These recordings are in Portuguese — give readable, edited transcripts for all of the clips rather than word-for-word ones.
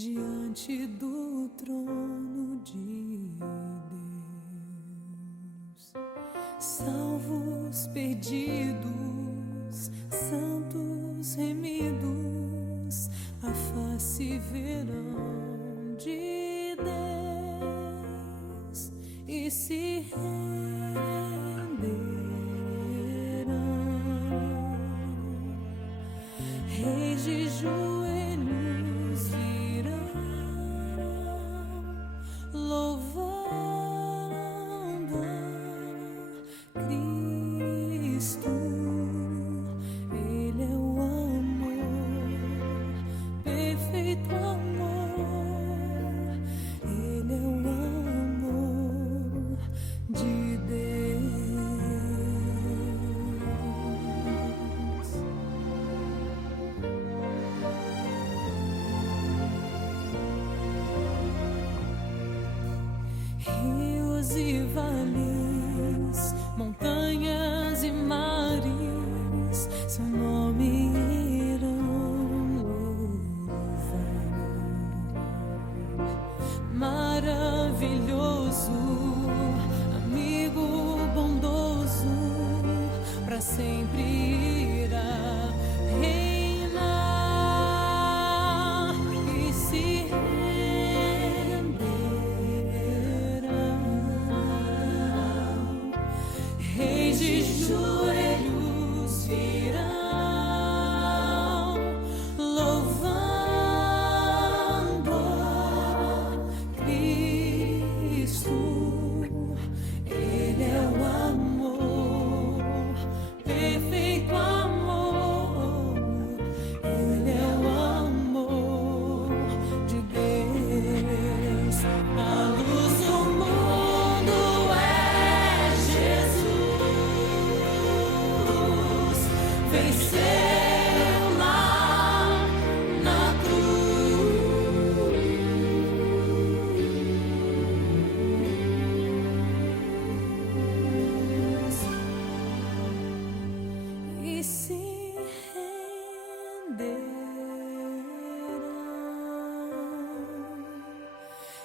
diante do trono de Deus. Salvos, perdidos, santos, remidos, a face verão de Deus e se renderão. Reis de joelhos virão, louvando a Cristo. Ele é o amor, perfeito amor. Ele é o amor de Deus. Rios e vales, montanhas e mares, seu nome irão louvar. Maravilhoso, amigo bondoso, para sempre irá reinar e se reis de joelhos virão, louvando a Cristo. Ele é o amor, perfeito amor. Ele é o amor de Deus. A luz do mundo é Jesus, venceu lá na cruz e se renderão.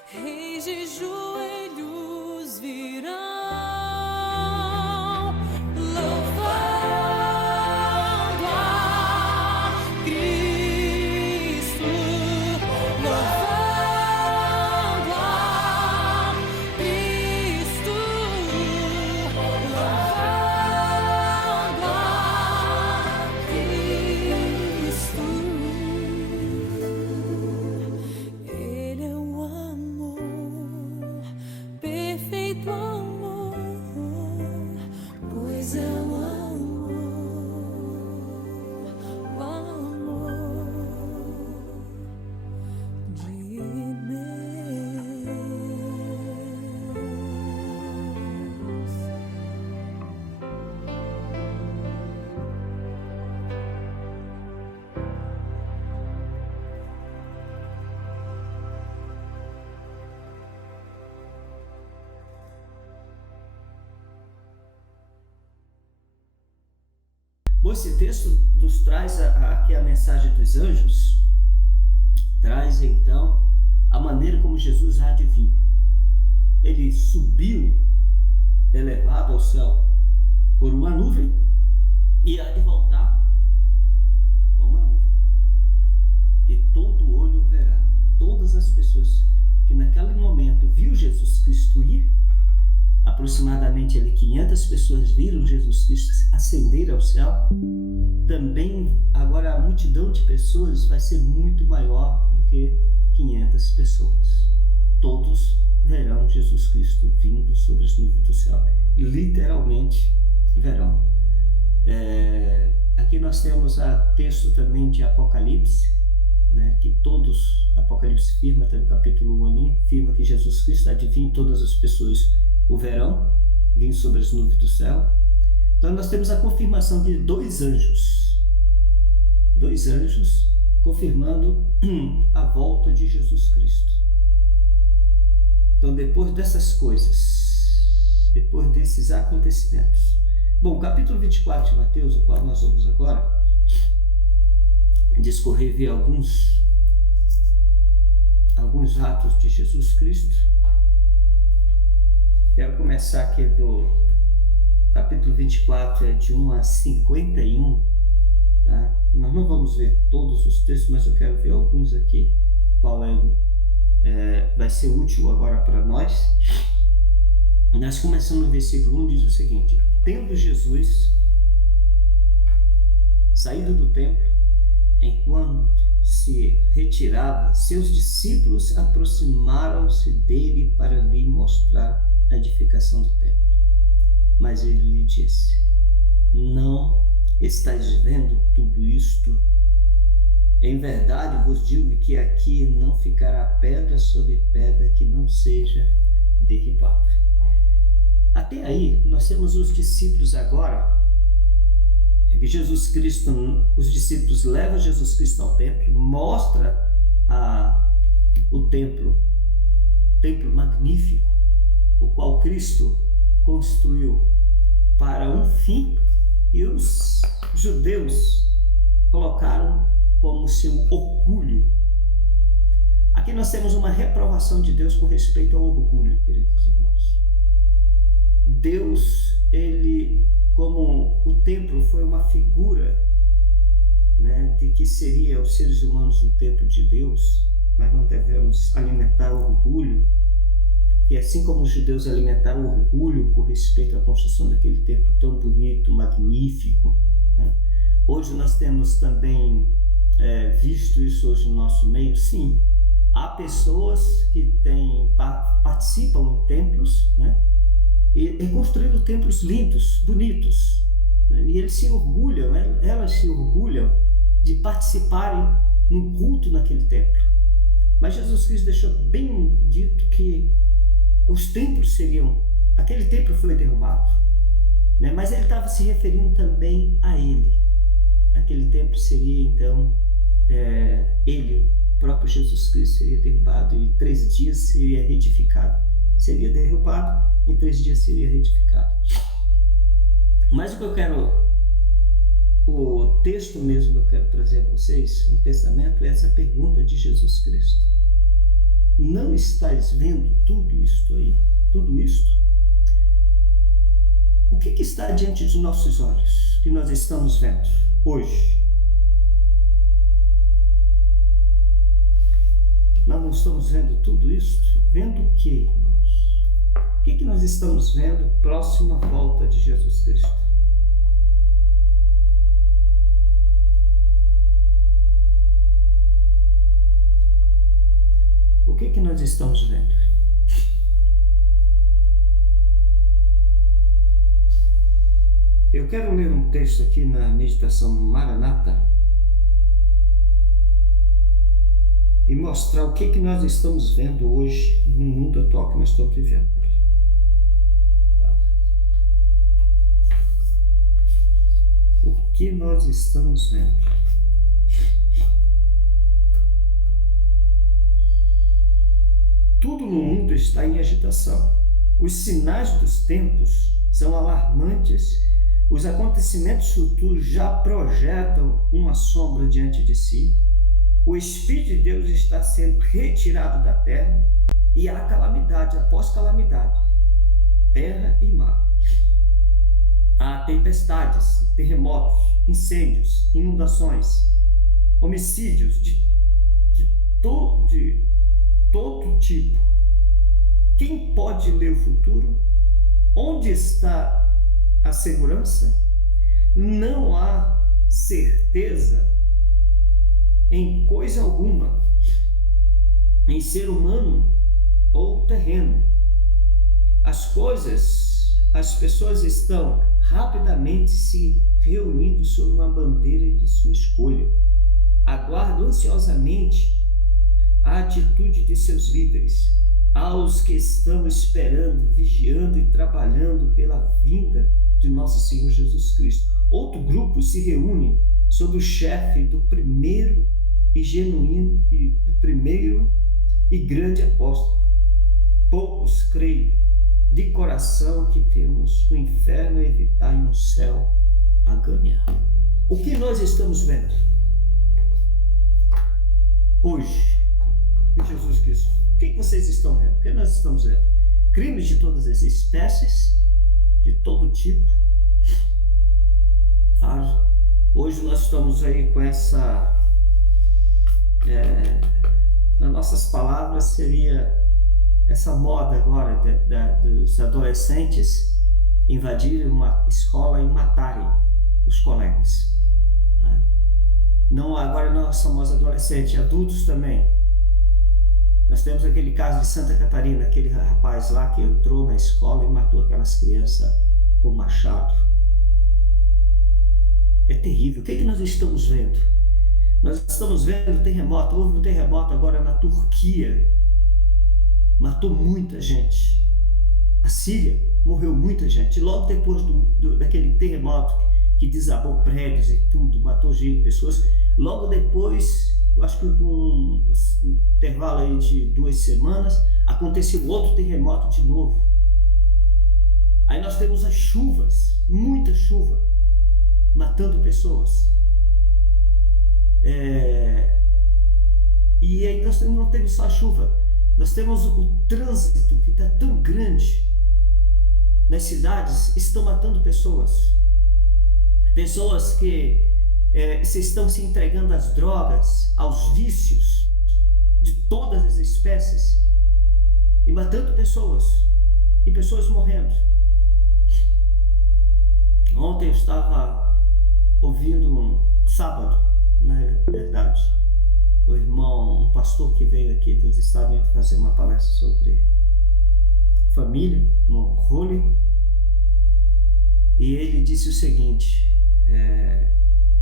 Reis de joelhos virão, louvando a Cristo, louvando a Cristo, louvando a Cristo. Ele é o amor, perfeito amor, pois é o amor de Bom, esse texto nos traz aqui a mensagem dos anjos, traz então a maneira como Jesus há de vir. Ele subiu, elevado ao céu por uma nuvem, e há de voltar com uma nuvem. E todo olho verá, todas as pessoas que naquele momento viu Jesus Cristo ir, aproximadamente ali 500 pessoas viram Jesus Cristo ascender ao céu. Também agora a multidão de pessoas vai ser muito maior do que 500 pessoas. Todos verão Jesus Cristo vindo sobre as nuvens do céu. Literalmente verão. Aqui nós temos a texto também de Apocalipse, né, que todos, Apocalipse firma, até no capítulo 1 ali, firma que Jesus Cristo há de vir, todas as pessoas o verão, vindo sobre as nuvens do céu. Então nós temos a confirmação de dois anjos confirmando a volta de Jesus Cristo. Então depois dessas coisas, depois desses acontecimentos, bom, o capítulo 24 de Mateus, o qual nós vamos agora discorrer, ver alguns alguns atos de Jesus Cristo. Quero começar aqui do capítulo 24, de 1 a 51. Tá? Nós não vamos ver todos os textos, mas eu quero ver alguns aqui, qual vai ser útil agora para nós. Nós começamos no versículo 1, diz o seguinte: tendo Jesus saído do templo, enquanto se retirava, seus discípulos aproximaram-se dele para lhe mostrar a edificação do templo. Mas ele lhe disse: não estáis vendo tudo isto? Em verdade vos digo que aqui não ficará pedra sobre pedra que não seja derribada. Até aí, nós temos os discípulos agora, que Jesus Cristo, os discípulos levam Jesus Cristo ao templo, mostra o templo magnífico, o qual Cristo construiu para um fim, e os judeus colocaram como seu orgulho. Aqui nós temos uma reprovação de Deus com respeito ao orgulho, queridos irmãos. Deus, como o templo foi uma figura, né, de que seria os seres humanos um templo de Deus, mas não devemos alimentar o orgulho, porque assim como os judeus alimentaram o orgulho com respeito à construção daquele templo tão bonito, magnífico, né, hoje nós temos também visto isso hoje no nosso meio. Sim, há pessoas que participam em templos, né, e construíram templos lindos, bonitos, né, e eles se orgulham, elas se orgulham de participarem num culto naquele templo. Mas Jesus Cristo deixou bem dito que os templos aquele templo foi derrubado, né, mas ele estava se referindo também a ele. Aquele templo seria então ele, o próprio Jesus Cristo, seria derrubado e em 3 dias seria reedificado. Seria derrubado, em 3 dias seria reedificado. Mas o texto mesmo que eu quero trazer a vocês, um pensamento, é essa pergunta de Jesus Cristo: não estáis vendo tudo isto aí? Tudo isto? O que está diante dos nossos olhos, que nós estamos vendo hoje? Nós não estamos vendo tudo isso? Vendo o que, irmãos? O que nós estamos vendo próximo à volta de Jesus Cristo? O que nós estamos vendo? Eu quero ler um texto aqui na meditação Maranata e mostrar o que nós estamos vendo hoje no mundo atual que nós estamos vivendo. O que nós estamos vendo? Tudo no mundo está em agitação. Os sinais dos tempos são alarmantes. Os acontecimentos futuros já projetam uma sombra diante de si. O Espírito de Deus está sendo retirado da terra e há calamidade após calamidade, terra e mar. Há tempestades, terremotos, incêndios, inundações, homicídios de todo tipo. Quem pode ler o futuro? Onde está a segurança? Não há certeza em coisa alguma, em ser humano ou terreno. As pessoas estão rapidamente se reunindo sob uma bandeira de sua escolha. Aguardam ansiosamente a atitude de seus líderes, aos que estão esperando, vigiando e trabalhando pela vinda de nosso Senhor Jesus Cristo. Outro grupo se reúne sob o chefe do primeiro e grande apóstolo. Poucos creem de coração que temos o inferno a evitar e um céu a ganhar. O que nós estamos vendo hoje? de Jesus Cristo, o que vocês estão vendo? O que nós estamos vendo? Crimes de todas as espécies, de todo tipo. Tá? Hoje nós estamos aí com essa... nas nossas palavras seria essa moda agora dos adolescentes invadirem uma escola e matarem os colegas. Tá? Não, agora não são mais adolescentes, adultos também. Nós temos aquele caso de Santa Catarina, aquele rapaz lá que entrou na escola e matou aquelas crianças com machado. É terrível. O que nós estamos vendo? Nós estamos vendo terremoto. Houve um terremoto agora na Turquia. Matou muita gente. A Síria morreu muita gente. Logo depois daquele terremoto que desabou prédios e tudo, matou gente, pessoas. Logo depois, acho que com um intervalo aí de 2 semanas, aconteceu outro terremoto de novo. Aí nós temos as chuvas, muita chuva, matando pessoas. E aí nós não temos só a chuva, nós temos o trânsito que está tão grande nas cidades, estão matando pessoas. Pessoas que estão se entregando às drogas, aos vícios de todas as espécies e matando pessoas e pessoas morrendo. Ontem eu estava ouvindo sábado, na verdade, o irmão, um pastor que veio aqui dos Estados Unidos fazer uma palestra sobre família, irmão Rony, e ele disse o seguinte,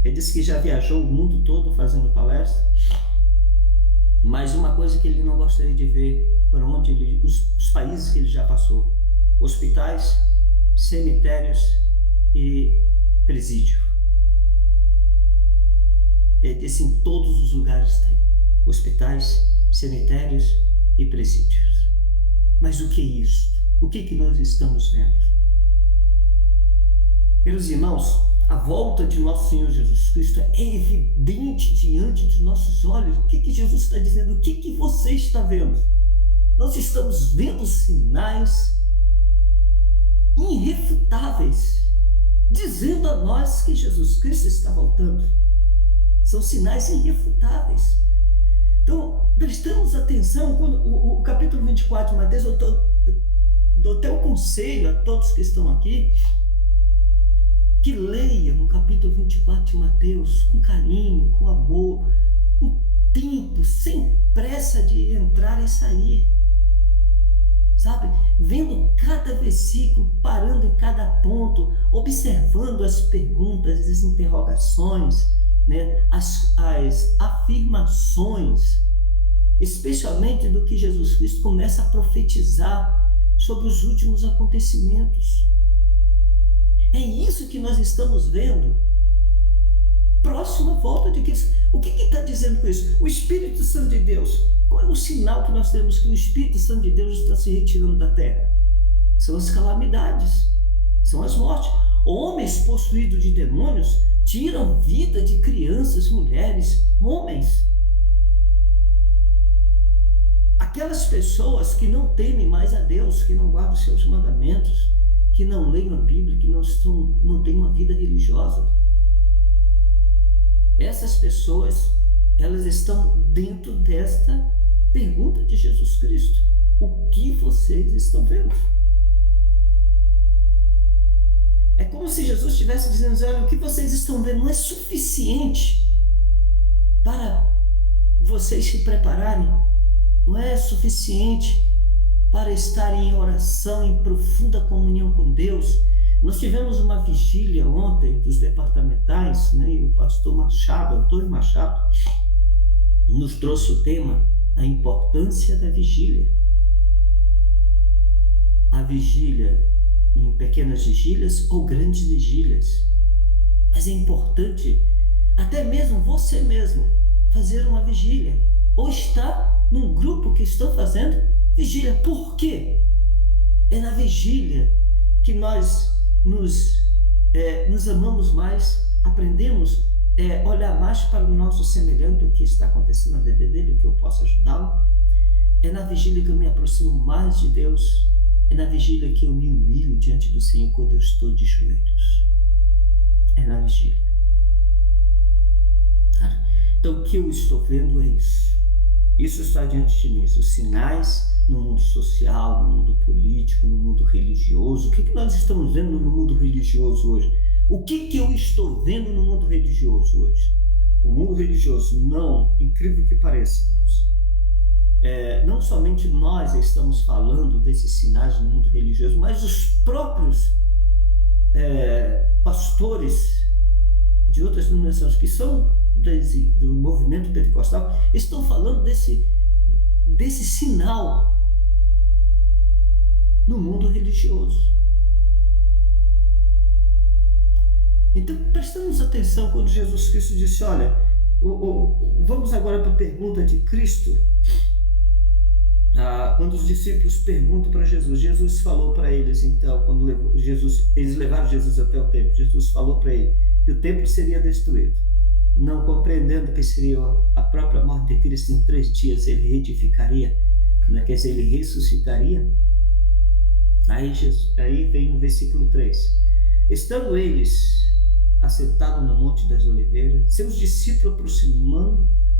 ele disse que já viajou o mundo todo fazendo palestra, mas uma coisa que ele não gostaria de ver por onde os países que ele já passou, hospitais, cemitérios e presídio. Ele disse em todos os lugares tem hospitais, cemitérios e presídios. Mas o que é isso? O que nós estamos vendo? Meus irmãos, a volta de nosso Senhor Jesus Cristo é evidente diante de nossos olhos. O que Jesus está dizendo? O que você está vendo? Nós estamos vendo sinais irrefutáveis, dizendo a nós que Jesus Cristo está voltando. São sinais irrefutáveis. Então, prestamos atenção quando o capítulo 24 de Mateus, eu dou até um conselho a todos que estão aqui, que leiam o capítulo 24 de Mateus com carinho, com amor, com tempo, sem pressa de entrar e sair. Sabe? Vendo cada versículo, parando em cada ponto, observando as perguntas, as interrogações, né? As afirmações, especialmente do que Jesus Cristo começa a profetizar sobre os últimos acontecimentos. É isso que nós estamos vendo. Próxima volta de Cristo. O que está dizendo com isso? O Espírito Santo de Deus. Qual é o sinal que nós temos que o Espírito Santo de Deus está se retirando da terra? São as calamidades, são as mortes. Homens possuídos de demônios tiram vida de crianças, mulheres, homens. Aquelas pessoas que não temem mais a Deus, que não guardam os seus mandamentos, que não leem a Bíblia, que não têm uma vida religiosa. Essas pessoas, elas estão dentro desta pergunta de Jesus Cristo. O que vocês estão vendo? É como se Jesus estivesse dizendo, olha, o que vocês estão vendo não é suficiente para vocês se prepararem, não é suficiente para estarem em oração, em profunda comunhão com Deus. Nós tivemos uma vigília ontem dos departamentais, né, e o pastor Machado, Antônio Machado, nos trouxe o tema, a importância da vigília. A vigília em pequenas vigílias ou grandes vigílias. Mas é importante, até mesmo você mesmo, fazer uma vigília. Ou estar num grupo que estão fazendo vigília. Por quê? É na vigília que nós nos amamos mais, aprendemos olhar mais para o nosso semelhante, o que está acontecendo na vida dele, o que eu posso ajudá-lo. É na vigília que eu me aproximo mais de Deus. É na vigília que eu me humilho diante do Senhor quando eu estou de joelhos. É na vigília. Tá? Então, o que eu estou vendo é isso. Isso está diante de mim. Os sinais no mundo social, no mundo político, no mundo religioso. O que nós estamos vendo no mundo religioso hoje? O que eu estou vendo no mundo religioso hoje? O mundo religioso, não, incrível que pareça, irmãos, não somente nós estamos falando desses sinais no mundo religioso, mas os próprios pastores de outras denominações que são do movimento pentecostal estão falando desse sinal no mundo religioso. Então, prestamos atenção quando Jesus Cristo disse, olha, vamos agora para a pergunta de Cristo. Quando os discípulos perguntam para Jesus, Jesus falou para eles, então, quando eles levaram Jesus até o templo, Jesus falou para ele que o templo seria destruído. Não compreendendo que seria a própria morte de Cristo, em 3 dias ele reedificaria, quer dizer, ele ressuscitaria. Aí vem no versículo 3. Estando eles assentados no Monte das Oliveiras, seus discípulos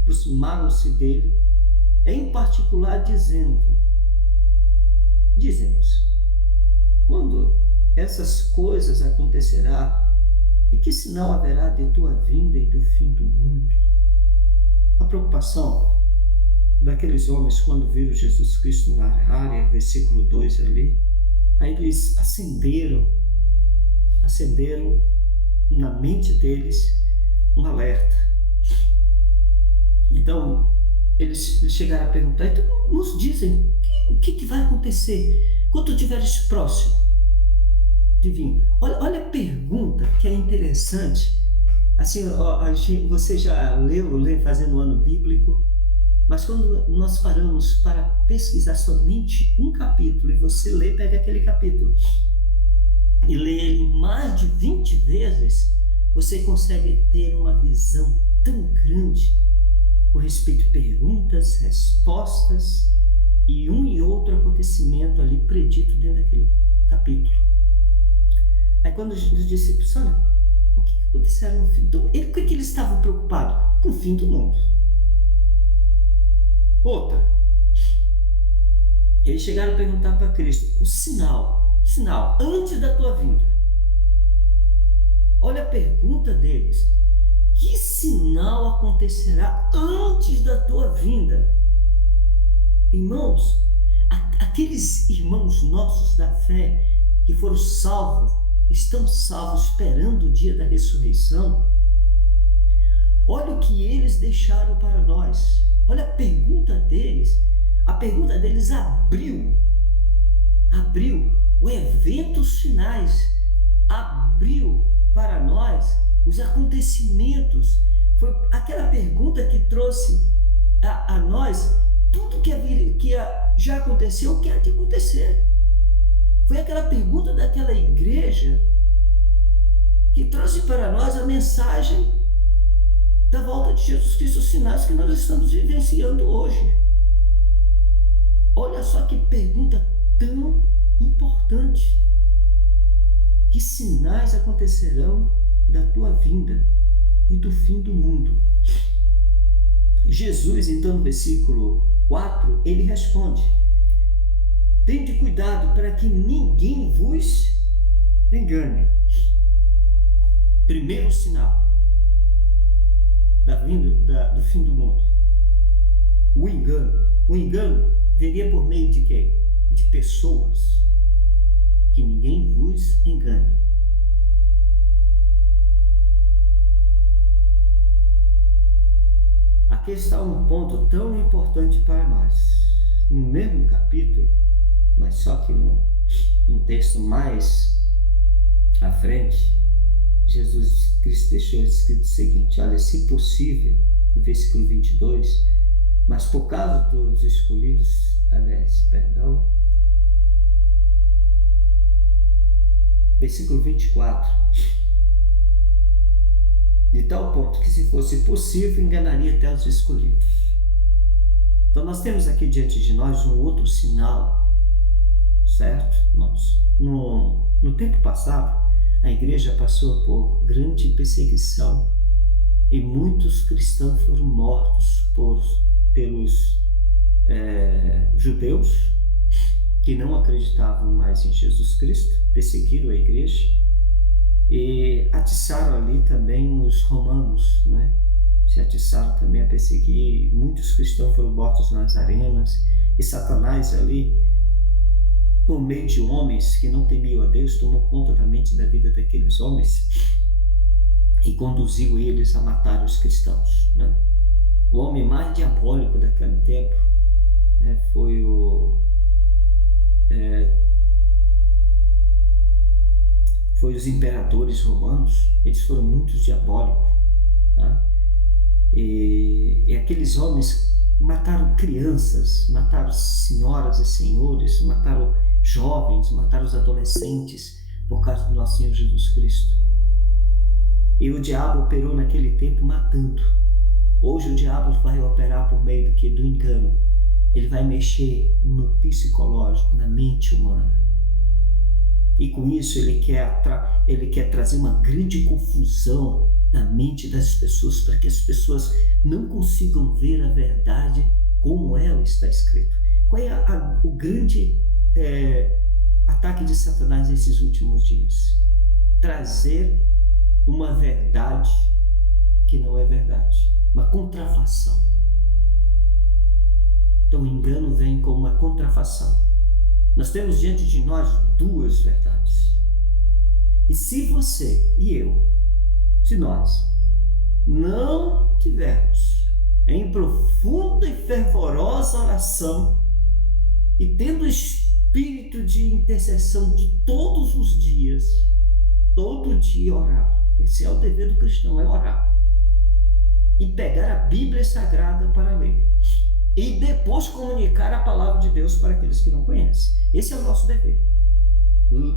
aproximaram-se dele, em particular dizemos, quando essas coisas acontecerá, e que sinal haverá de tua vinda e do fim do mundo? A preocupação daqueles homens quando viram Jesus Cristo na área, versículo 2 ali, aí eles acenderam na mente deles um alerta. Então, eles chegaram a perguntar, então nos dizem o que vai acontecer quando tu estiveres próximo de vir. Olha a pergunta que é interessante. Assim, você já leu fazendo o ano bíblico, mas quando nós paramos para pesquisar somente um capítulo e você pega aquele capítulo e lê ele mais de 20 vezes, você consegue ter uma visão tão grande com respeito a perguntas, respostas e um e outro acontecimento ali predito dentro daquele capítulo. Aí quando os discípulos, olha, o que aconteceu no fim do mundo? Por que eles estavam preocupados? Com o fim do mundo. Outra, eles chegaram a perguntar para Cristo, o sinal, antes da tua vinda. Olha a pergunta deles. Que sinal acontecerá antes da tua vinda? Irmãos, aqueles irmãos nossos da fé que foram salvos, estão salvos esperando o dia da ressurreição, olha o que eles deixaram para nós. Olha a pergunta deles. A pergunta deles abriu o eventos finais, abriu para nós os acontecimentos. Foi aquela pergunta que trouxe a nós tudo que já aconteceu, o que há de acontecer. Foi aquela pergunta daquela igreja que trouxe para nós a mensagem da volta de Jesus Cristo, os sinais que nós estamos vivenciando hoje. Olha só que pergunta tão importante. Que sinais acontecerão da tua vinda e do fim do mundo? Jesus, então, no versículo 4, ele responde: tende cuidado para que ninguém vos engane. Primeiro sinal da vinda do fim do mundo: o engano. O engano viria por meio de quem? De pessoas. Que ninguém vos engane. Aqui está um ponto tão importante para nós. No mesmo capítulo, mas só que num texto mais à frente, Jesus Cristo deixou escrito o seguinte: olha, se possível, no versículo 22, mas por causa dos escolhidos, versículo 24, de tal ponto que, se fosse possível, enganaria até os escolhidos. Então nós temos aqui diante de nós um outro sinal, certo, irmãos? No tempo passado, a igreja passou por grande perseguição e muitos cristãos foram mortos pelos judeus que não acreditavam mais em Jesus Cristo, perseguiram a igreja e atiçaram ali também os romanos, né? Se atiçaram também a perseguir, muitos cristãos foram mortos nas arenas e Satanás ali, por meio de homens que não temiam a Deus, tomou conta da mente e da vida daqueles homens e conduziu eles a matar os cristãos, né? O homem mais diabólico daquele tempo, né, foi os imperadores romanos. Eles foram muito diabólicos, tá? E aqueles homens mataram crianças, mataram senhoras e senhores, mataram jovens, mataram os adolescentes por causa do nosso Senhor Jesus Cristo. E o diabo operou naquele tempo matando. Hoje o diabo vai operar por meio do engano. Ele vai mexer no psicológico, na mente humana. E com isso ele quer trazer uma grande confusão na mente das pessoas, para que as pessoas não consigam ver a verdade como ela está escrita. Qual é o grande ataque de Satanás nesses últimos dias? Trazer uma verdade que não é verdade, uma contrafação. Então o engano vem como uma contrafação. Nós temos diante de nós duas verdades. E se você e eu, se nós não tivermos em profunda e fervorosa oração e tendo espírito de intercessão de todos os dias, todo dia orar, esse é o dever do cristão, é orar, e pegar a Bíblia Sagrada para ler, e depois comunicar a palavra de Deus para aqueles que não conhecem. Esse é o nosso dever.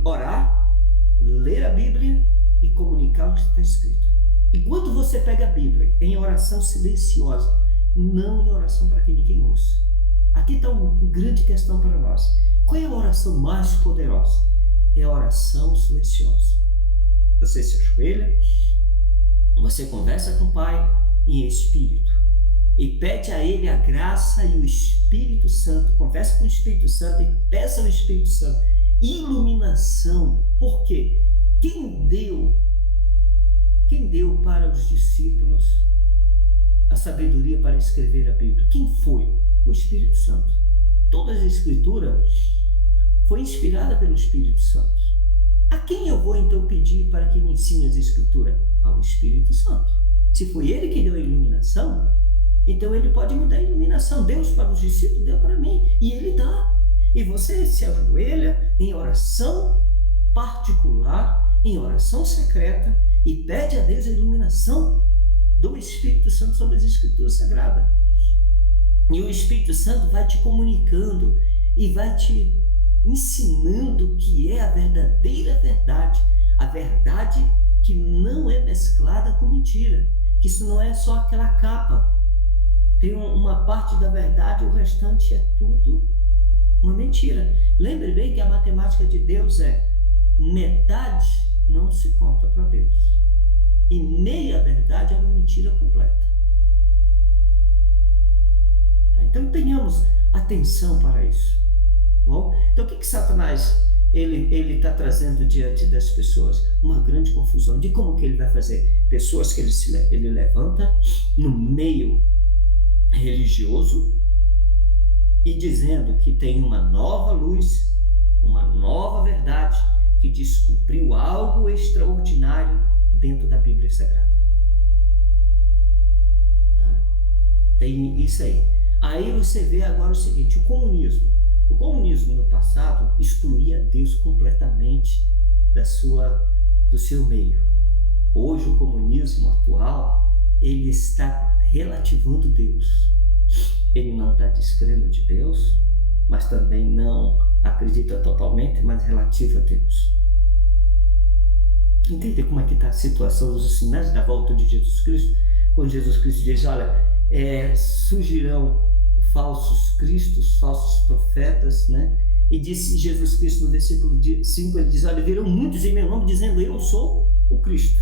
Orar, ler a Bíblia e comunicar o que está escrito. E quando você pega a Bíblia em oração silenciosa, não em oração para que ninguém ouça. Aqui está uma grande questão para nós. Qual é a oração mais poderosa? É a oração silenciosa. Você se ajoelha, você conversa com o Pai em espírito e pede a Ele a graça e o Espírito Santo. Conversa com o Espírito Santo e peça ao Espírito Santo iluminação. Por quê? Quem deu para os discípulos a sabedoria para escrever a Bíblia? Quem foi? O Espírito Santo. Toda a Escritura foi inspirada pelo Espírito Santo. A quem eu vou então pedir para que me ensine as Escrituras? Ao Espírito Santo. Se foi Ele que deu a iluminação, então Ele pode me dar a iluminação. Deus para os discípulos deu para mim e Ele dá. E você se ajoelha em oração particular, em oração secreta, e pede a Deus a iluminação do Espírito Santo sobre as Escrituras Sagradas. E o Espírito Santo vai te comunicando e vai te ensinando o que é a verdadeira verdade. A verdade que não é mesclada com mentira. Que isso não é só aquela capa. Tem uma parte da verdade, o restante é tudo uma mentira. Lembre bem que a matemática de Deus é metade não se conta para Deus. E meia verdade é uma mentira completa. Então tenhamos atenção para isso. Bom, então o que Satanás ele está trazendo diante das pessoas? Uma grande confusão de como que ele vai fazer. Pessoas que ele levanta no meio religioso e dizendo que tem uma nova luz, uma nova verdade, que descobriu algo extraordinário dentro da Bíblia Sagrada. Tem isso aí. Aí você vê agora o seguinte, o comunismo no passado excluía Deus completamente do seu meio. Hoje o comunismo atual, ele está relativando Deus. Ele não está descrendo de Deus, mas também não acredita totalmente, mas relativa a Deus. Entende como é que está a situação dos sinais da volta de Jesus Cristo? Quando Jesus Cristo diz, olha, surgirão falsos cristos, falsos profetas, né? E disse Jesus Cristo no versículo 5, ele diz, olha, virão muitos em meu nome dizendo, eu sou o Cristo.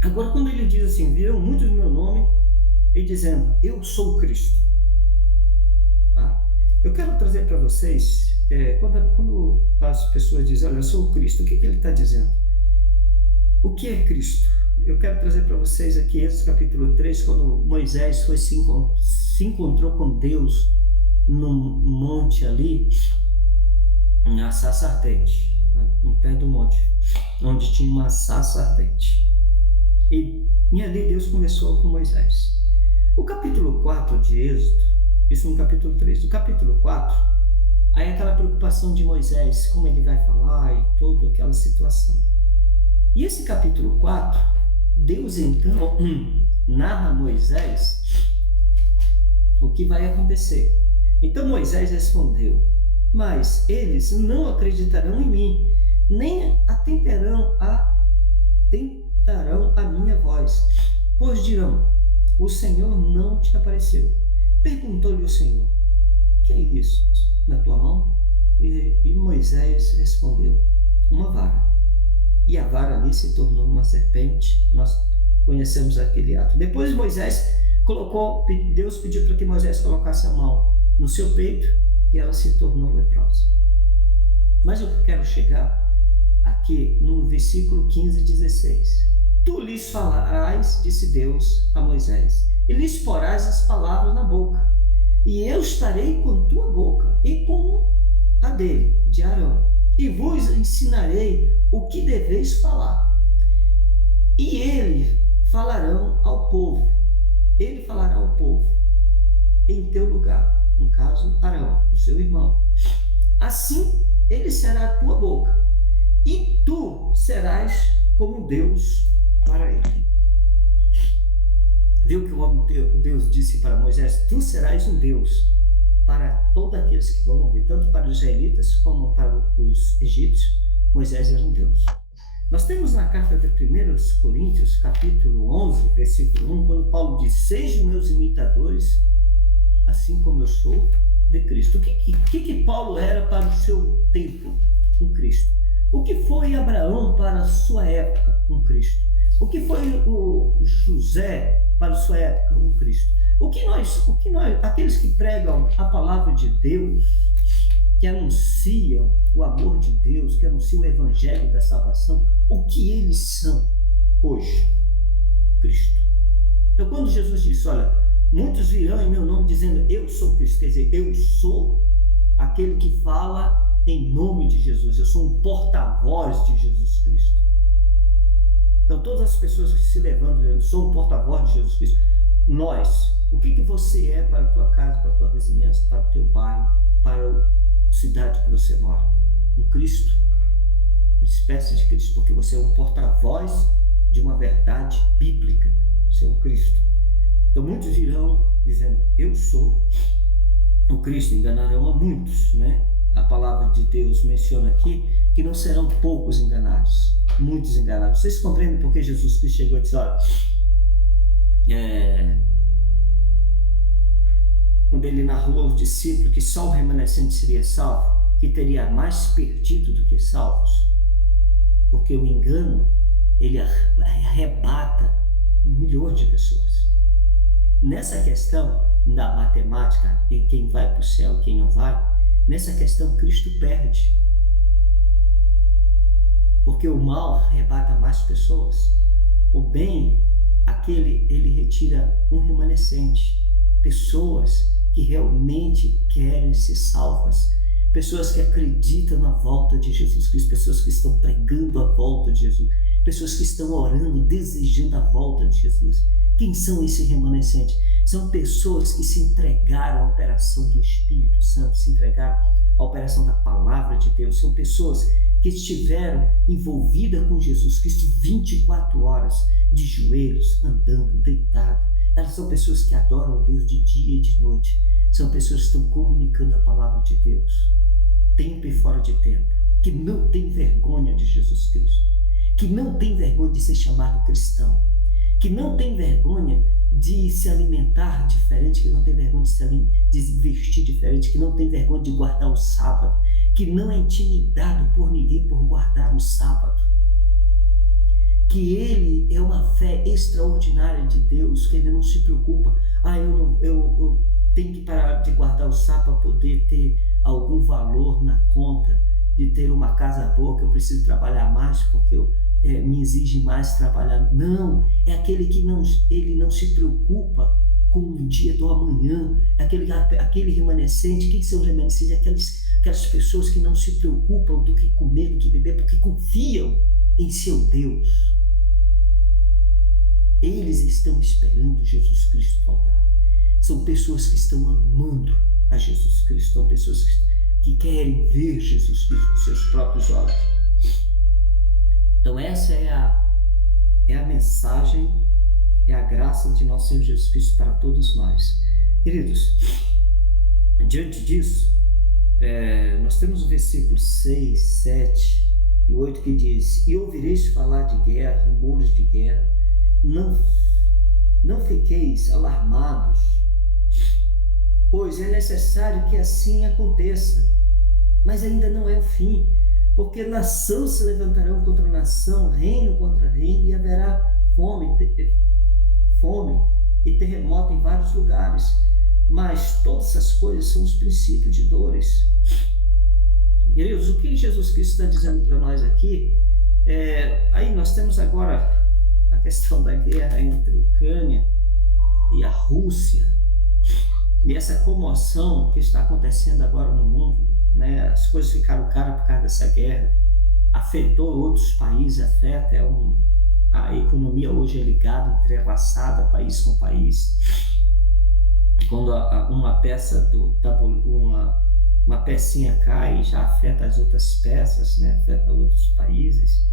Agora, quando ele diz assim, virão muitos em meu nome e dizendo, eu sou o Cristo. Tá? Eu quero trazer para vocês, quando as pessoas dizem, olha, eu sou o Cristo, o que ele está dizendo? O que é Cristo? Eu quero trazer para vocês aqui, Êxodo capítulo 3, quando Moisés se encontrou com Deus num monte ali, na sarça ardente, no pé do monte, onde tinha uma sarça ardente. E ali Deus conversou com Moisés. O capítulo 4 de Êxodo, isso no capítulo 3, do capítulo 4, aí aquela preocupação de Moisés, como ele vai falar e toda aquela situação. E esse capítulo 4, Deus então narra a Moisés o que vai acontecer. Então Moisés respondeu, mas eles não acreditarão em mim, nem atentarão a minha voz, pois dirão, o Senhor não te apareceu. Perguntou-lhe o Senhor, que é isso na tua mão? E Moisés respondeu, uma vara. E a vara ali se tornou uma serpente. Nós conhecemos aquele ato. Depois Deus pediu para que Moisés colocasse a mão no seu peito e ela se tornou leprosa. Mas eu quero chegar aqui no versículo 15 e 16. Tu lhes falarás, disse Deus a Moisés, e lhes porás as palavras na boca, e eu estarei com tua boca e com a dele, de Arão, e vos ensinarei o que deveis falar. E ele falará ao povo em teu lugar, no caso Arão, o seu irmão. Assim ele será a tua boca, e tu serás como Deus para ele. Viu que Deus disse para Moisés, tu serás um Deus para todos aqueles que vão ouvir, tanto para os israelitas como para os egípcios. Moisés era um Deus. Nós temos na carta de 1 Coríntios, capítulo 11, versículo 1, quando Paulo diz, sejam meus imitadores, assim como eu sou de Cristo. O que Paulo era para o seu tempo? Um Cristo. O que foi Abraão para a sua época? Um Cristo. O que foi o José para a sua época? Um Cristo. O que nós, aqueles que pregam a palavra de Deus, que anunciam o amor de Deus, que anunciam o evangelho da salvação, o que eles são hoje? Cristo. Então, quando Jesus disse, olha, muitos virão em meu nome dizendo, eu sou Cristo, quer dizer, eu sou aquele que fala em nome de Jesus, eu sou um porta-voz de Jesus Cristo. Então, todas as pessoas que se levantam dizendo, sou um porta-voz de Jesus Cristo, nós, o que você é para a tua casa, para a tua vizinhança, para o teu bairro, para a cidade que você mora? Um Cristo, uma espécie de Cristo, porque você é um porta-voz de uma verdade bíblica, você é um Cristo. Então, muitos virão dizendo, eu sou o Cristo, enganarão a muitos, né? A palavra de Deus menciona aqui que não serão poucos enganados, muitos enganados. Vocês compreendem porque Jesus Cristo chegou e disse, olha, quando ele narrou aos discípulos que só o remanescente seria salvo, que teria mais perdido do que salvos, porque o engano, ele arrebata milhões de pessoas. Nessa questão da matemática, em quem vai para o céu e quem não vai, nessa questão Cristo perde. Porque o mal arrebata mais pessoas. O bem, ele retira um remanescente. Pessoas que realmente querem ser salvas. Pessoas que acreditam na volta de Jesus Cristo. Pessoas que estão pregando a volta de Jesus. Pessoas que estão orando, desejando a volta de Jesus. Quem são esses remanescentes? São pessoas que se entregaram à operação do Espírito Santo, se entregaram à operação da palavra de Deus. São pessoas que estiveram envolvidas com Jesus Cristo 24 horas, de joelhos, andando, deitado. Elas são pessoas que adoram Deus de dia e de noite. São pessoas que estão comunicando a palavra de Deus, tempo e fora de tempo, que não tem vergonha de Jesus Cristo, que não tem vergonha de ser chamado cristão, que não tem vergonha de se alimentar diferente, que não tem vergonha de se vestir diferente, que não tem vergonha de guardar o sábado, que não é intimidado por ninguém por guardar o sábado, que ele é uma fé extraordinária de Deus, que ele não se preocupa, eu tenho que parar de guardar o sábado para poder ter algum valor na conta, de ter uma casa boa, que eu preciso trabalhar mais porque me exige mais trabalhar. Não, é aquele que ele não se preocupa com o dia do amanhã, aquele remanescente. O que são os remanescentes? Aquelas pessoas que não se preocupam do que comer, do que beber, porque confiam em seu Deus. Eles estão esperando Jesus Cristo voltar. São pessoas que estão amando a Jesus Cristo, são pessoas que querem ver Jesus Cristo com seus próprios olhos. Então essa é a mensagem, é a graça de nosso Senhor Jesus Cristo para todos nós. Queridos, diante disso, nós temos o versículo 6, 7 e 8 que diz: e ouvireis falar de guerra, rumores de guerra, não fiqueis alarmados, pois é necessário que assim aconteça, mas ainda não é o fim, porque nação se levantarão contra nação, reino contra reino, e haverá fome e terremoto em vários lugares. Mas todas essas coisas são os princípios de dores. Queridos, o que Jesus Cristo está dizendo para nós aqui, aí nós temos agora a questão da guerra entre a Ucrânia e a Rússia, e essa comoção que está acontecendo agora no mundo, né? As coisas ficaram caras por causa dessa guerra, afetou outros países, afeta, a economia hoje é ligada, entrelaçada, país com país. Quando uma peça uma pecinha cai, já afeta as outras peças, né? Afeta outros países.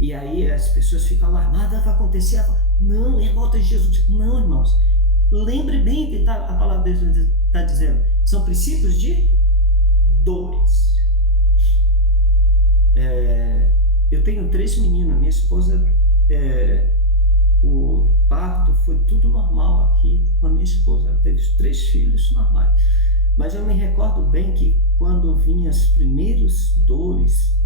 E aí as pessoas ficam alarmadas, vai acontecer. Não, é a volta de Jesus. Não, irmãos. Lembre bem que a palavra de Deus está dizendo. São princípios de dores. Eu tenho 3 meninas. Minha esposa, o parto foi tudo normal aqui com a minha esposa. Ela teve 3 filhos normais. Mas eu me recordo bem que quando vinham as primeiras dores,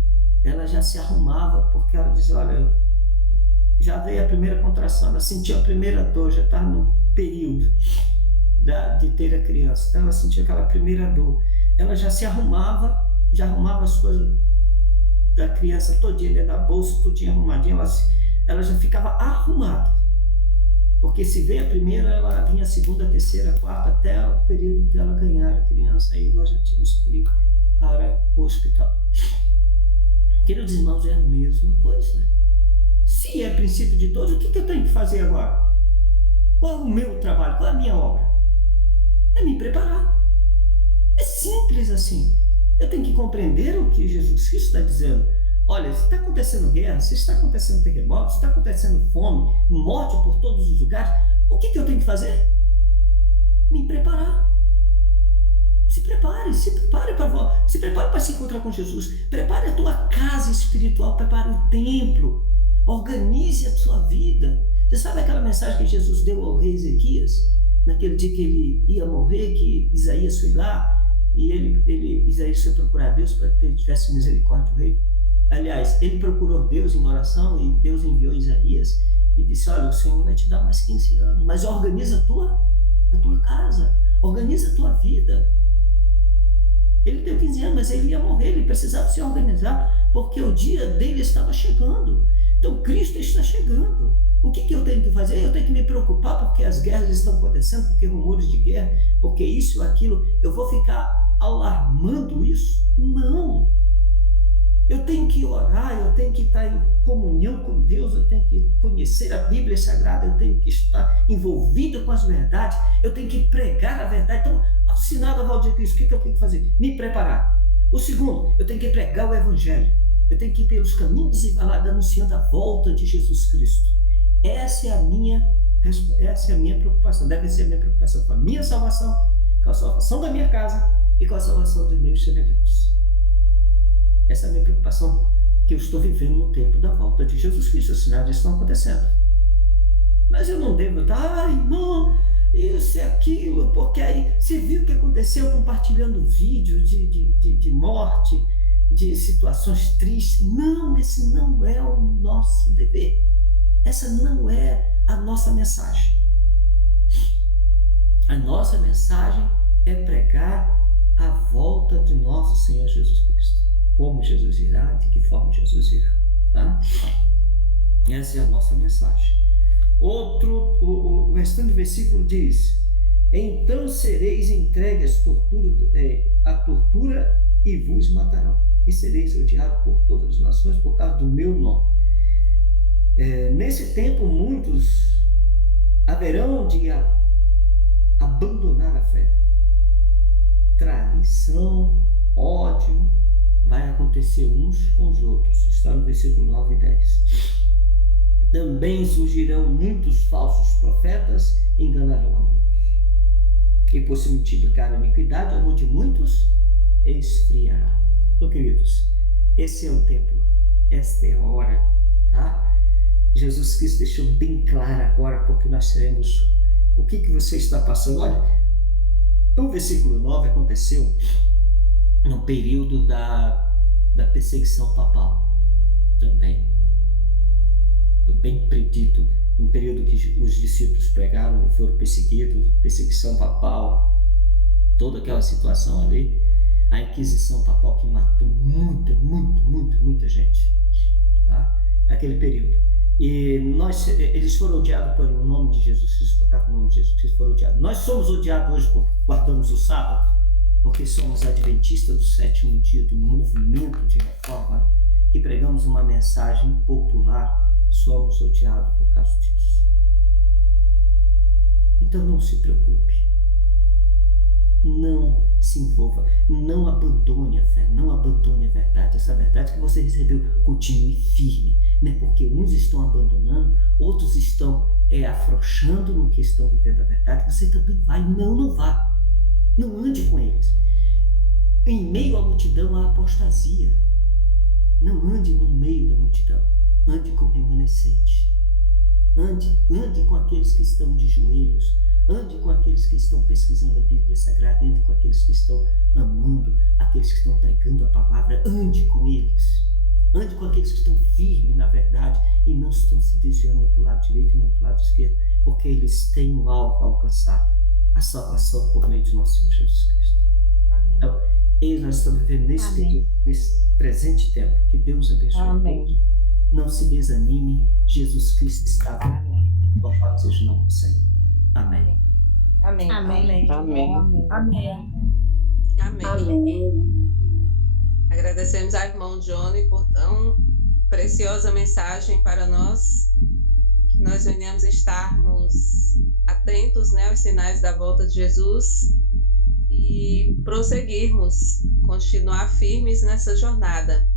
ela já se arrumava, porque ela dizia: olha, já veio a primeira contração, ela sentia a primeira dor, já estava no período de ter a criança, então ela sentia aquela primeira dor, ela já se arrumava, já arrumava as coisas da criança todinha dentro da bolsa, todinha arrumadinha, ela já ficava arrumada, porque se veio a primeira, ela vinha a segunda, a terceira, a quarta, até o período dela ganhar a criança, aí nós já tínhamos que ir para o hospital. Queridos irmãos, é a mesma coisa. Se é princípio de todos, o que eu tenho que fazer agora? Qual é o meu trabalho? Qual é a minha obra? É me preparar. É simples assim. Eu tenho que compreender o que Jesus Cristo está dizendo. Olha, se está acontecendo guerra, se está acontecendo terremoto, se está acontecendo fome, morte por todos os lugares, o que eu tenho que fazer? Me preparar. Se prepare para se encontrar com Jesus. Prepare a tua casa espiritual, prepare o templo, organize a sua vida. Você sabe aquela mensagem que Jesus deu ao rei Ezequias, naquele dia que ele ia morrer, que Isaías foi lá, e Isaías foi procurar Deus para que ele tivesse misericórdia do rei. Aliás, ele procurou Deus em oração, e Deus enviou Isaías e disse: olha, o Senhor vai te dar mais 15 anos, mas organiza a tua casa, organiza a tua vida. Ele deu 15 anos, mas ele ia morrer, ele precisava se organizar, porque o dia dele estava chegando. Então, Cristo está chegando. O que eu tenho que fazer? Eu tenho que me preocupar porque as guerras estão acontecendo, porque rumores de guerra, porque isso, aquilo. Eu vou ficar alarmando isso? Não. Eu tenho que orar, eu tenho que estar em comunhão com Deus, eu tenho que conhecer a Bíblia Sagrada, eu tenho que estar envolvido com as verdades, eu tenho que pregar a verdade. Então, assinado a volta de Cristo, o que eu tenho que fazer? Me preparar. O segundo, eu tenho que pregar o Evangelho. Eu tenho que ir pelos caminhos e falar, anunciando a volta de Jesus Cristo. Essa é a minha preocupação, deve ser a minha preocupação com a minha salvação, com a salvação da minha casa e com a salvação dos meus semelhantes. Essa é a minha preocupação, que eu estou vivendo no tempo da volta de Jesus Cristo. Os sinais estão acontecendo. mas eu não devo estar, ai, não, isso e aquilo, porque aí você viu o que aconteceu compartilhando vídeo de morte, de situações tristes. Não, esse não é o nosso dever. Essa não é a nossa mensagem. A nossa mensagem é pregar a volta de nosso Senhor Jesus Cristo. Como Jesus irá, de que forma Jesus irá. Tá? Essa é a nossa mensagem. O restante do versículo diz: então sereis entregues à tortura e vos matarão. E sereis odiados por todas as nações por causa do meu nome. Nesse tempo, muitos haverão de abandonar a fé. Traição, ódio, vai acontecer uns com os outros. Está no versículo 9 e 10. Também surgirão muitos falsos profetas, enganarão a muitos. E por se multiplicar a iniquidade, o amor de muitos esfriará. Então, queridos, esse é o tempo, esta é a hora, tá? Jesus Cristo deixou bem claro agora, porque nós teremos o que você está passando. Olha, o versículo 9 aconteceu no período da perseguição papal também. Foi bem predito, um período que os discípulos pregaram e foram perseguidos, perseguição papal, toda aquela situação ali, a Inquisição papal que matou muita gente, tá? Aquele período. E eles foram odiados pelo nome de Jesus Cristo, por causa do nome de Jesus Cristo, foram odiados. Nós somos odiados hoje por guardarmos o sábado, porque somos adventistas do sétimo dia, do movimento de reforma, que pregamos uma mensagem popular. Somos odiados por causa disso. Então não se preocupe. Não se envolva. Não abandone a fé. Não abandone a verdade. Essa verdade que você recebeu, continue firme. Não é porque uns estão abandonando, outros estão afrouxando no que estão vivendo a verdade. Você também vai. Não vá. Não ande com eles. Em meio à multidão há apostasia. Não ande no meio da multidão. Ande com o remanescente. Ande com aqueles que estão de joelhos. Ande com aqueles que estão pesquisando a Bíblia Sagrada. Ande com aqueles que estão amando, aqueles que estão pregando a palavra. Ande com eles. Ande com aqueles que estão firmes na verdade e não estão se desviando nem para o lado direito nem para o lado esquerdo, porque eles têm o alvo a alcançar, a salvação por meio de nosso Senhor Jesus Cristo. Amém. Então, nós estamos vivendo nesse presente tempo. Que Deus abençoe a todos. Não se desanime, Jesus Cristo está vivo. Louvado seja o nome do Senhor. Amém. Amém. Amém. Amém. Amém. Amém. Agradecemos ao irmão Johnny por tão preciosa mensagem para nós, que nós venhamos estarmos atentos, né, aos sinais da volta de Jesus e prosseguirmos, continuar firmes nessa jornada.